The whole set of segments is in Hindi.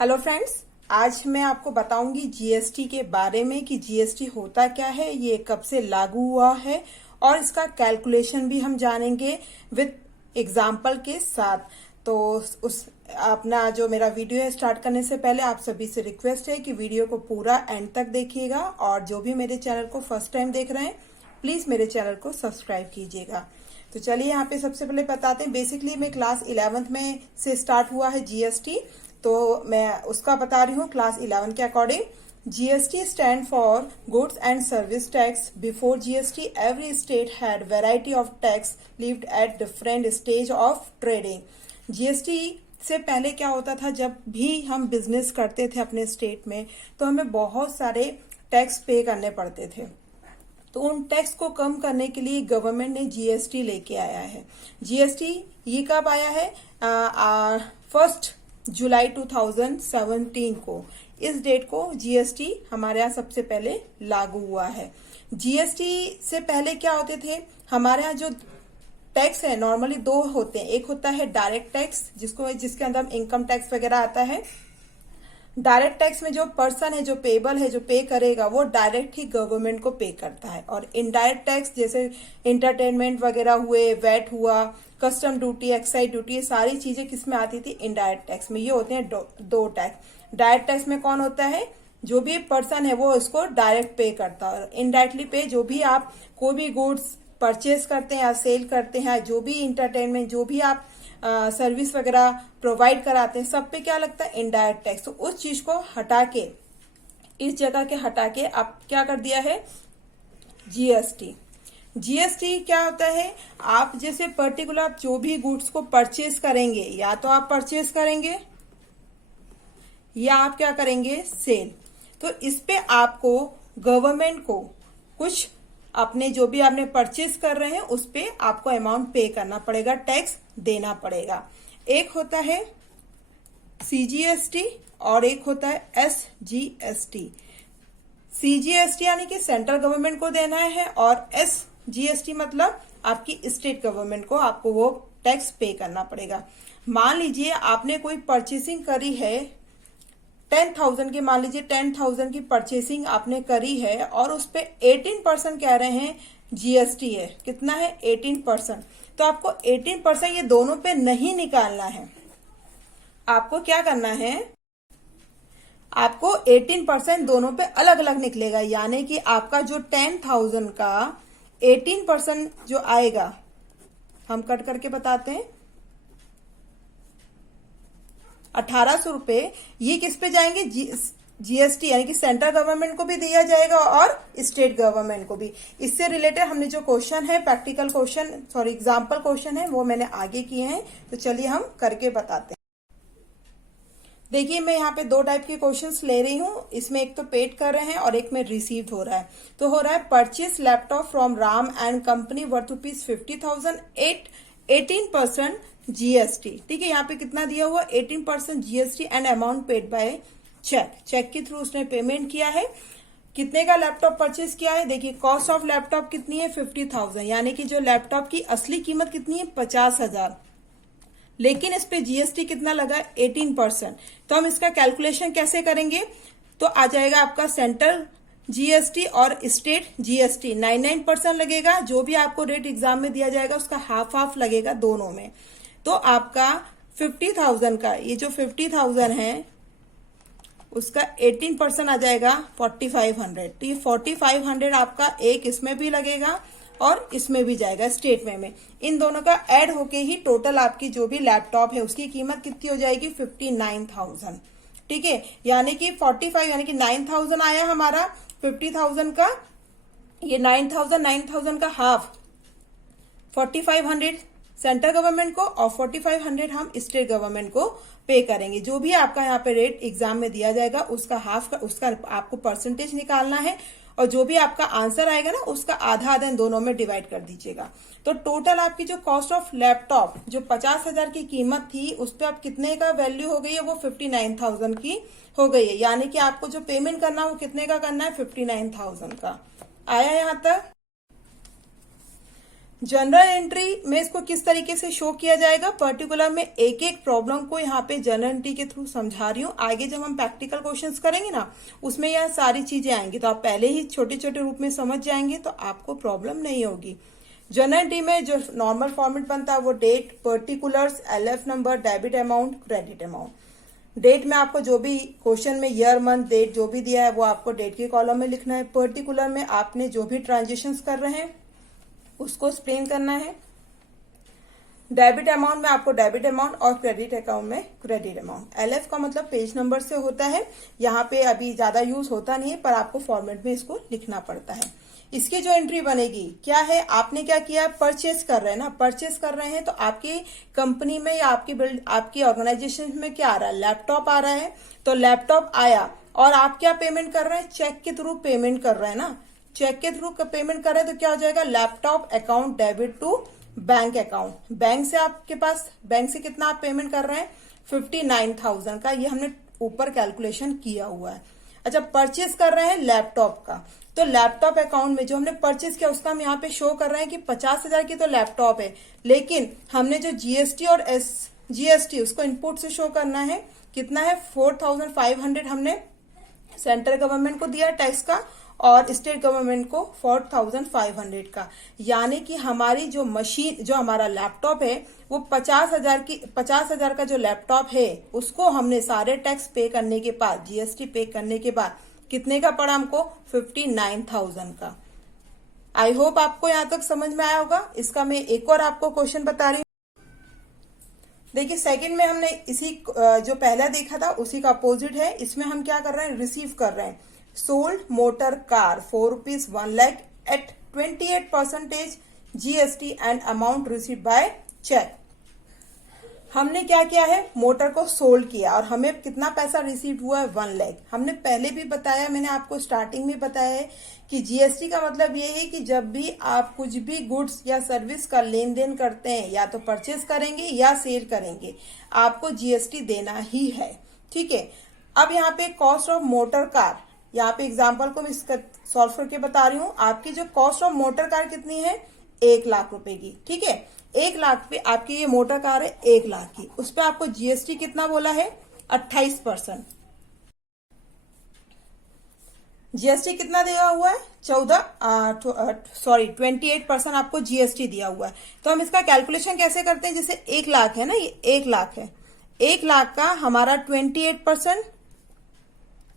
हेलो फ्रेंड्स, आज मैं आपको बताऊंगी जीएसटी के बारे में कि जीएसटी होता क्या है, ये कब से लागू हुआ है और इसका कैलकुलेशन भी हम जानेंगे विद एग्जाम्पल के साथ। तो उस अपना जो मेरा वीडियो है स्टार्ट करने से पहले आप सभी से रिक्वेस्ट है कि वीडियो को पूरा एंड तक देखिएगा और जो भी मेरे चैनल को फर्स्ट टाइम देख रहे हैं प्लीज मेरे चैनल को सब्सक्राइब कीजिएगा। तो चलिए यहाँ पे सबसे पहले बताते हैं। बेसिकली मैं क्लास 11th में से स्टार्ट हुआ है जीएसटी, तो मैं उसका बता रही हूँ क्लास 11 के according. GST stand for goods and service tax. Before GST every state had variety of tax lived at different stage of trading. GST से पहले क्या होता था, जब भी हम बिजनेस करते थे अपने स्टेट में तो हमें बहुत सारे टैक्स पे करने पड़ते थे। तो उन टैक्स को कम करने के लिए गवर्नमेंट ने जीएसटी लेके आया है। जीएसटी ये कब आया है? 1 जुलाई 2017 को, इस डेट को जीएसटी हमारे यहाँ सबसे पहले लागू हुआ है। जीएसटी से पहले क्या होते थे, हमारे यहाँ जो टैक्स है नॉर्मली दो होते हैं। एक होता है डायरेक्ट टैक्स जिसके अंदर इनकम टैक्स वगैरह आता है। डायरेक्ट टैक्स में जो पर्सन है, जो पेबल है, जो पे करेगा वो डायरेक्ट ही गवर्नमेंट को पे करता है। और इनडायरेक्ट टैक्स जैसे एंटरटेनमेंट वगैरह हुए, वैट हुआ, कस्टम ड्यूटी, एक्साइज ड्यूटी, ये सारी चीजें किसमें आती थी? इनडायरेक्ट टैक्स में। ये होते हैं दो टैक्स। डायरेक्ट टैक्स में कौन होता है? जो भी पर्सन है वो इसको डायरेक्ट पे करता है। इनडायरेक्टली पे जो भी आप कोई भी गुड्स परचेज करते हैं या सेल करते हैं, जो भी इंटरटेनमेंट, जो भी आप सर्विस वगैरह प्रोवाइड कराते हैं, सब पे क्या लगता है? Indirect tax. तो उस चीज को हटा के, इस जगह के हटा के आप क्या कर दिया है? जीएसटी। जीएसटी क्या होता है? आप जैसे पर्टिकुलर जो भी गुड्स को परचेज करेंगे, या तो आप परचेज करेंगे या आप क्या करेंगे? सेल। तो इस पे आपको गवर्नमेंट को कुछ अपने जो भी आपने परचेज कर रहे हैं उस पे आपको अमाउंट पे करना पड़ेगा, टैक्स देना पड़ेगा। एक होता है सीजीएसटी और एक होता है एसजीएसटी। सीजीएसटी यानी कि सेंट्रल गवर्नमेंट को देना है और एसजीएसटी मतलब आपकी स्टेट गवर्नमेंट को आपको वो टैक्स पे करना पड़ेगा। मान लीजिए आपने कोई परचेसिंग करी है 10,000 की, मान लीजिए 10,000 की परचेसिंग आपने करी है और उस पे 18% कह रहे हैं जीएसटी है। कितना है? 18%। तो आपको 18% ये दोनों पे नहीं निकालना है। आपको क्या करना है? आपको 18% दोनों पे अलग अलग निकलेगा, यानी कि आपका जो 10,000 का 18% जो आएगा, हम कट करके बताते हैं, 1800 रुपए, ये किस पे जाएंगे? जीएसटी यानी कि सेंट्रल गवर्नमेंट को भी दिया जाएगा और स्टेट गवर्नमेंट को भी। इससे रिलेटेड हमने जो क्वेश्चन है, practical question, sorry example question है, वो मैंने आगे किए हैं। तो चलिए हम करके बताते हैं। देखिए मैं यहाँ पे दो टाइप के क्वेश्चंस ले रही हूँ। इसमें एक तो पेड कर रहे हैं और एक में रिसीव हो रहा है। तो हो रहा है purchase laptop from Ram and company worth ₹50,000, 18% GST. ठीक है, यहाँ पे कितना दिया हुआ? 18% GST and amount paid by cheque. Cheque के थ्रू उसने पेमेंट किया है। कितने का लैपटॉप परचेज किया है? देखिए कॉस्ट ऑफ लैपटॉप कितनी है? 50,000, यानी कि जो लैपटॉप की असली कीमत कितनी है? 50,000। लेकिन इस पे जीएसटी कितना लगा? 18%। तो हम इसका कैलकुलेशन कैसे करेंगे? तो आ जाएगा आपका सेंट्रल जीएसटी और स्टेट जीएसटी 99% लगेगा। जो भी आपको रेट एग्जाम में दिया जाएगा उसका हाफ हाफ लगेगा दोनों में। तो आपका 50,000 का, ये जो 50,000 है उसका 18% आ जाएगा 4,500। तो ये 4,500 आपका एक इसमें भी लगेगा और इसमें भी जाएगा स्टेट में। इन दोनों का ऐड होके ही टोटल आपकी जो भी लैपटॉप है उसकी कीमत कितनी हो जाएगी? 59,000। ठीक है, यानी कि 45 यानी कि 9,000 आया हमारा 50,000 का। ये 9,000 का हाफ 4,500 सेंट्रल गवर्नमेंट को और 4,500 हम स्टेट गवर्नमेंट को पे करेंगे। जो भी आपका यहाँ पे रेट एग्जाम में दिया जाएगा उसका हाफ का, उसका आपको परसेंटेज निकालना है और जो भी आपका आंसर आएगा ना उसका आधा आधा इन दोनों में डिवाइड कर दीजिएगा। तो टोटल आपकी जो कॉस्ट ऑफ लैपटॉप जो 50,000 की कीमत थी उस पर अब कितने का वैल्यू हो गई है? वो 59,000 की हो गई है। यानी कि आपको जो पेमेंट करना है वो कितने का करना है? 59,000 का। आया यहाँ तक? जनरल एंट्री में इसको किस तरीके से शो किया जाएगा, पर्टिकुलर में एक एक प्रॉब्लम को यहाँ पे जनरल एंट्री के थ्रू समझा रही हूँ। आगे जब हम प्रैक्टिकल क्वेश्चंस करेंगे ना, उसमें यह सारी चीजें आएंगी, तो आप पहले ही छोटे छोटे रूप में समझ जाएंगे तो आपको प्रॉब्लम नहीं होगी। जनरल एंट्री में जो नॉर्मल फॉर्मेट बनता है वो date, particulars, LF number, debit amount, credit amount. Date में आपको जो भी क्वेश्चन में ईयर मंथ डेट जो भी दिया है वो आपको डेट के कॉलम में लिखना है। पर्टिकुलर में आपने जो भी ट्रांजेक्शन कर रहे हैं उसको एक्सप्लेन करना है। डेबिट अमाउंट में आपको डेबिट अमाउंट और क्रेडिट अकाउंट में क्रेडिट अमाउंट। LF का मतलब पेज नंबर से होता है, यहाँ पे अभी ज्यादा यूज होता नहीं है पर आपको फॉर्मेट में इसको लिखना पड़ता है। इसकी जो एंट्री बनेगी क्या है, आपने क्या किया, परचेस कर रहे हैं ना, परचेस कर रहे हैं तो आपकी कंपनी में या आपकी ऑर्गेनाइजेशन में क्या आ रहा है, लैपटॉप आ रहा है। तो लैपटॉप आया और आप क्या पेमेंट कर रहे हैं, चेक के थ्रू पेमेंट कर रहे हैं ना, चेक के थ्रू पेमेंट कर रहे हैं तो क्या हो जाएगा, laptop account debit to bank account. Bank से आपके पास, बैंक से कितना आप पेमेंट कर रहे हैं, 59,000 का, ये हमने ऊपर कैलकुलेशन किया हुआ है। अच्छा, परचेस कर रहे हैं लैपटॉप का, तो लैपटॉप अकाउंट में जो हमने परचेस किया उसका हम यहाँ पे शो कर रहे हैं कि 50,000 की तो लैपटॉप है, लेकिन हमने जो GST और SGST उसको इनपुट से शो करना है। कितना है, 4,500 हमने सेंट्रल गवर्नमेंट को दिया टैक्स का और स्टेट गवर्नमेंट को 4,500 का। यानी कि हमारी जो मशीन, जो हमारा लैपटॉप है वो 50,000 का जो लैपटॉप है उसको हमने सारे टैक्स पे करने के बाद, GST पे करने के बाद कितने का पड़ा हमको, 59,000 का। आई होप आपको यहाँ तक समझ में आया होगा। इसका मैं एक और आपको क्वेश्चन बता रही हूँ। देखिए सेकंड में हमने इसी जो पहला देखा था उसी का अपोजिट है। इसमें हम क्या कर रहे हैं, रिसीव कर रहे हैं। Sold motor car for rupees 1 lakh at 28% GST and amount receive by cheque. हमने क्या किया है, मोटर को सोल्ड किया और हमें कितना पैसा रिसीव हुआ है, 1 लाख। हमने पहले भी बताया, मैंने आपको स्टार्टिंग में बताया है कि GST का मतलब ये है कि जब भी आप कुछ भी गुड्स या सर्विस का लेन देन करते हैं, या तो परचेस करेंगे या सेल करेंगे, आपको GST देना ही है। ठीक है। अब यहाँ पे कॉस्ट ऑफ मोटर कार, यहाँ पे एग्जाम्पल को मैं इसका सॉल्व करके बता रही हूँ। आपकी जो कॉस्ट ऑफ मोटर कार कितनी है, 1 लाख रुपए की। ठीक है, 1 लाख पे आपकी ये मोटर कार है 1 लाख की, उस पर आपको GST कितना बोला है, 28%। GST कितना दिया हुआ है, 28% आपको GST दिया हुआ है। तो हम इसका कैलकुलेशन कैसे करते हैं, जैसे 1 लाख है ना, ये 1 लाख है, 1 लाख का हमारा 28%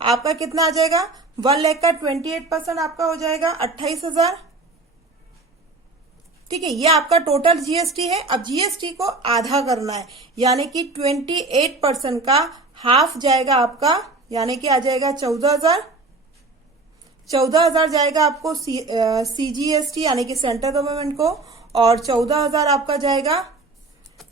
आपका कितना आ जाएगा, 1 लाख का 28% आपका हो जाएगा 28,000। ठीक है, ये आपका टोटल GST है। अब GST को आधा करना है, यानी कि 28% का हाफ जाएगा आपका, यानी कि आ जाएगा 14,000। 14,000 जाएगा आपको CGST यानी कि सेंट्रल गवर्नमेंट को, और 14,000 आपका जाएगा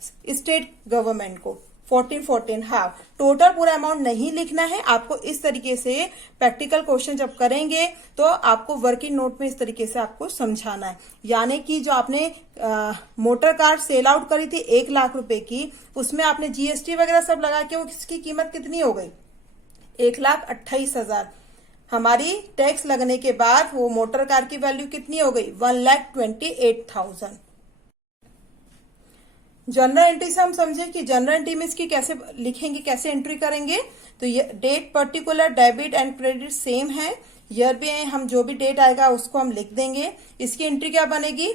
स्टेट गवर्नमेंट को। 14 हाफ। टोटल पूरा अमाउंट नहीं लिखना है आपको। इस तरीके से प्रैक्टिकल क्वेश्चन जब करेंगे तो आपको वर्किंग नोट में इस तरीके से आपको समझाना है। यानी कि जो आपने मोटर कार सेल आउट करी थी 1 लाख रुपए की, उसमें आपने GST वगैरह सब लगा के उसकी कीमत कितनी हो गई, 1,28,000। हमारी टैक्स लगने के बाद वो मोटर कार की वैल्यू कितनी हो गई, 1,28,000। जनरल एंट्री से हम समझे कि जनरल एंट्री में इसकी कैसे लिखेंगे, कैसे एंट्री करेंगे। तो ये date, particular, debit and credit same है, ईयर भी है, हम जो भी डेट आएगा उसको हम लिख देंगे। इसकी एंट्री क्या बनेगी,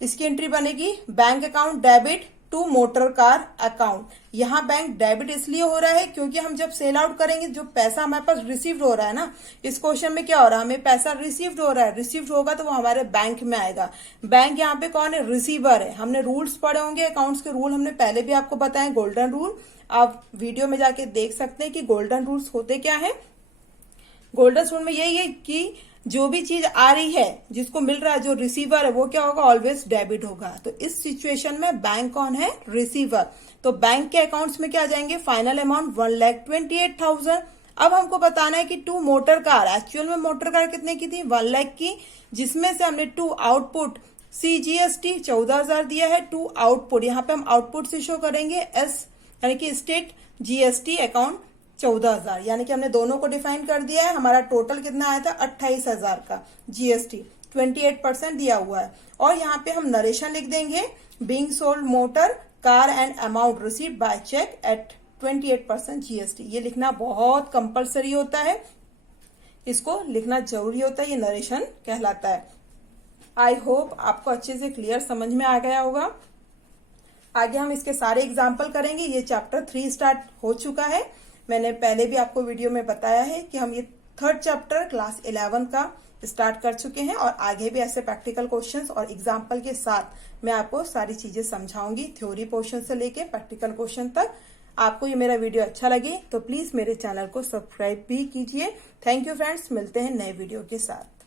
इसकी एंट्री बनेगी bank account debit to motor car account. यहाँ बैंक डेबिट इसलिए हो रहा है क्योंकि हम जब सेल आउट करेंगे जो पैसा हमारे पास रिसीव्ड हो रहा है ना, इस क्वेश्चन में क्या हो रहा है, हमें पैसा रिसीव्ड हो रहा है, रिसीव्ड होगा तो वो हमारे बैंक में आएगा। बैंक यहाँ पे कौन है, रिसीवर है। हमने रूल्स पढ़े होंगे, अकाउंट्स के रूल हमने पहले भी आपको बताए, गोल्डन रूल। आप वीडियो में जाके देख सकते हैं कि गोल्डन रूल्स होते क्या है। गोल्डन रूल में यही है कि जो भी चीज आ रही है, जिसको मिल रहा है, जो रिसीवर है, वो क्या होगा, ऑलवेज डेबिट होगा। तो इस सिचुएशन में बैंक कौन है, रिसीवर। तो बैंक के अकाउंट्स में क्या आ जाएंगे, फाइनल अमाउंट 1,28,000। अब हमको बताना है कि टू मोटर कार, एक्चुअल में मोटर कार कितने की थी, 1 लाख की, जिसमें से हमने टू आउटपुट CGST 14,000 दिया है। टू आउटपुट, यहाँ पे हम आउटपुट से शो करेंगे S यानी कि स्टेट GST अकाउंट 14,000, यानी कि हमने दोनों को डिफाइन कर दिया है। हमारा टोटल कितना आया था, 28,000 का GST। 28% दिया हुआ है। और यहाँ पे हम नरेशन लिख देंगे, being sold motor car and amount received by cheque at 28% GST. ये लिखना बहुत कंपलसरी होता है, इसको लिखना जरूरी होता है, ये नरेशन कहलाता है। आई होप आपको अच्छे से क्लियर समझ में आ गया होगा। आगे हम इसके सारे एग्जाम्पल करेंगे। ये चैप्टर 3 स्टार्ट हो चुका है। मैंने पहले भी आपको वीडियो में बताया है कि हम ये 3rd चैप्टर क्लास 11 का स्टार्ट कर चुके हैं और आगे भी ऐसे प्रैक्टिकल क्वेश्चंस और एग्जाम्पल के साथ मैं आपको सारी चीजें समझाऊंगी, थ्योरी पोर्शन से लेके प्रैक्टिकल क्वेश्चन तक। आपको ये मेरा वीडियो अच्छा लगे तो प्लीज मेरे चैनल को सब्सक्राइब भी कीजिए। थैंक यू फ्रेंड्स, मिलते हैं नए वीडियो के साथ।